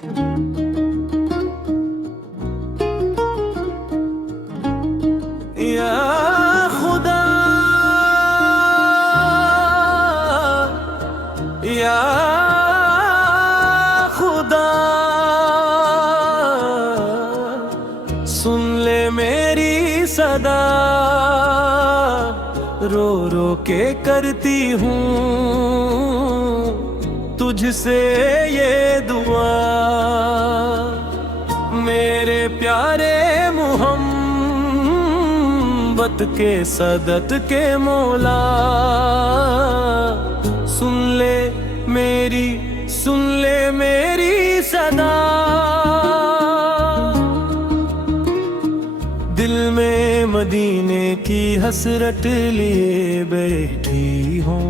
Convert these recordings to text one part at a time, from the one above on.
या खुदा, या खुदा, सुन ले मेरी सदा, रो रो के करती हूँ तुझसे ये दुआ। मेरे प्यारे मोहम्मद के सदत के मौला, सुन ले मेरी, सुन ले मेरी सदा। दिल में मदीने की हसरत लिए बैठी हूँ,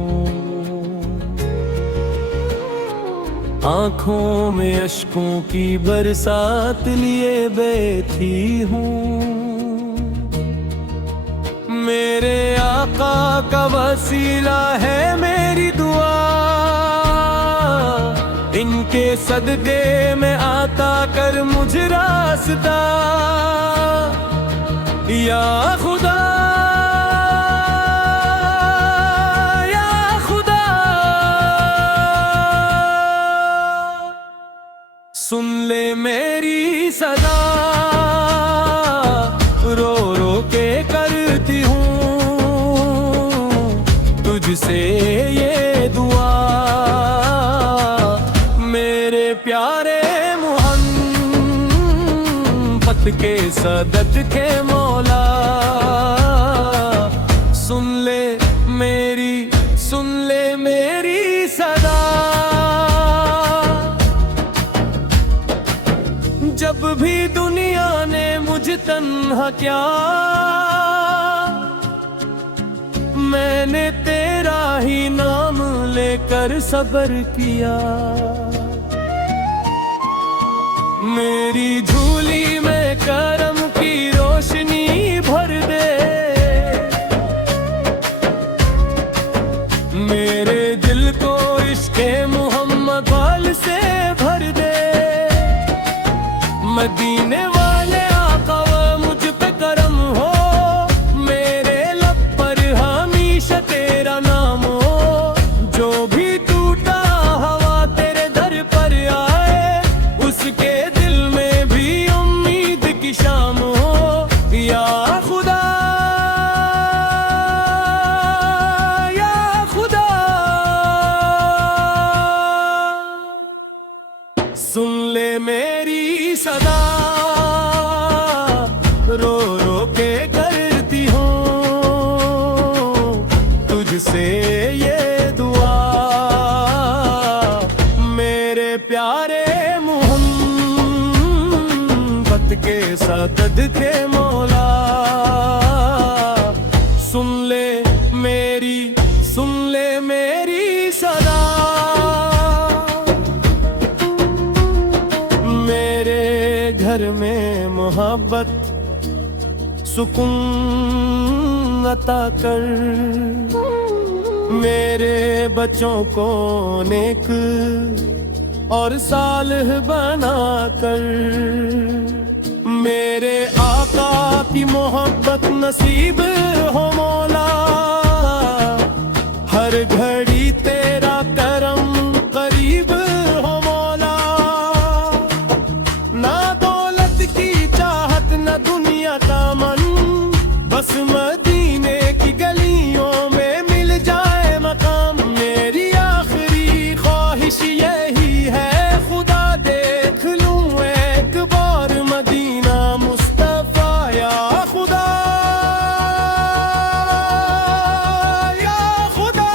आँखों में अश्कों की बरसात लिए बैठी हूँ। मेरे आका का वसीला है मेरी दुआ, इनके सदके में आता कर मुझ रास्ता। या खुदा, या खुदा, सुन ले मेरी सदा, रो रो के करती हूँ तुझसे ये दुआ। मेरे प्यारे मोहम्मद के सदत के मौला, सुन ले मेरी, सुन ले मेरी सदा। जब भी दुनिया ने मुझे तन्हा किया, मैंने तेरा ही नाम लेकर सब्र किया। मेरी झोली में करम की रोशनी भर दे, मेरे दिल को इश्क़े मोहम्मद वाल से भर दे। मदीने वाले आका मुझ पे करम हो, मेरे लब पर हमेशा तेरा नाम हो। जो भी टूटा हवा तेरे दर पर आए, उसके दिल में भी उम्मीद की शाम हो। या खुदा, या खुदा, सुन ले मेरी सदा, रो रो के करती हूँ तुझसे ये दुआ। मेरे प्यारे मोहम्मद के सदत के मौला, सुन ले मेरी, सुन ले मेरी सदा। मेरे घर में मोहब्बत सुकून अता कर, मेरे बच्चों को नेक और सालिह बना कर। मेरे आका की मोहब्बत नसीब हो मौला, हर घड़ी तेरा करम करीब हो मौला। ना दौलत की चाहत, ना दुनिया का मन, बस मदीने की गलियों में मिल जाए मकाम। मेरी आखिरी ख्वाहिश यही है, खुदा देख लूं एक बार मदीना मुस्तफा। या खुदा, या खुदा,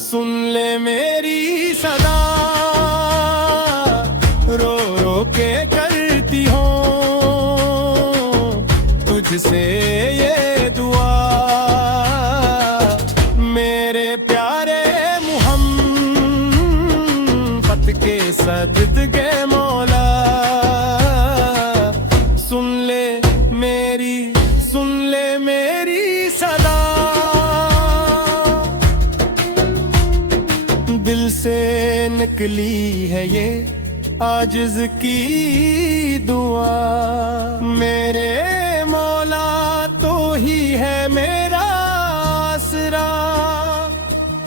सुन ले मेरी सदा, रो रो के करती हूँ तुझसे ये दुआ। मेरे प्यारे मोहम्मद के सदत के मौला, सुन ले मेरी, सुन ले मेरी सदा। दिल से निकली है ये आजिज़ की दुआ। मेरे मौला तो ही है मेरा आसरा,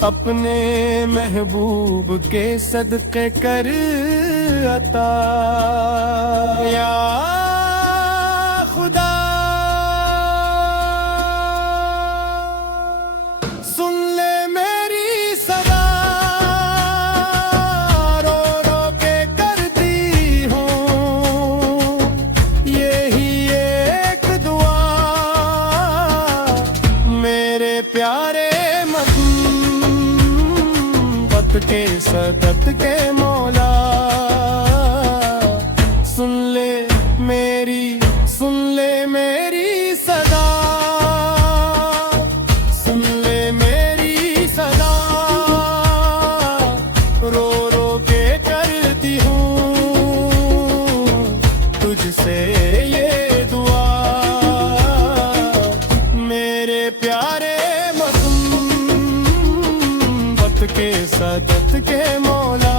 अपने महबूब के सदक़े कर अता। या खुदा सुन ले मेरी सदा, रो रो के करती हूँ यही एक दुआ। मेरे प्यारे मोहब्बत के सदक़ के मौला, सुन ले मेरी सदा, सुन ले मेरी सदा। रो रो के करती हूँ तुझसे ये दुआ। मेरे प्यारे मोहब्बत के सदक़ के मौला,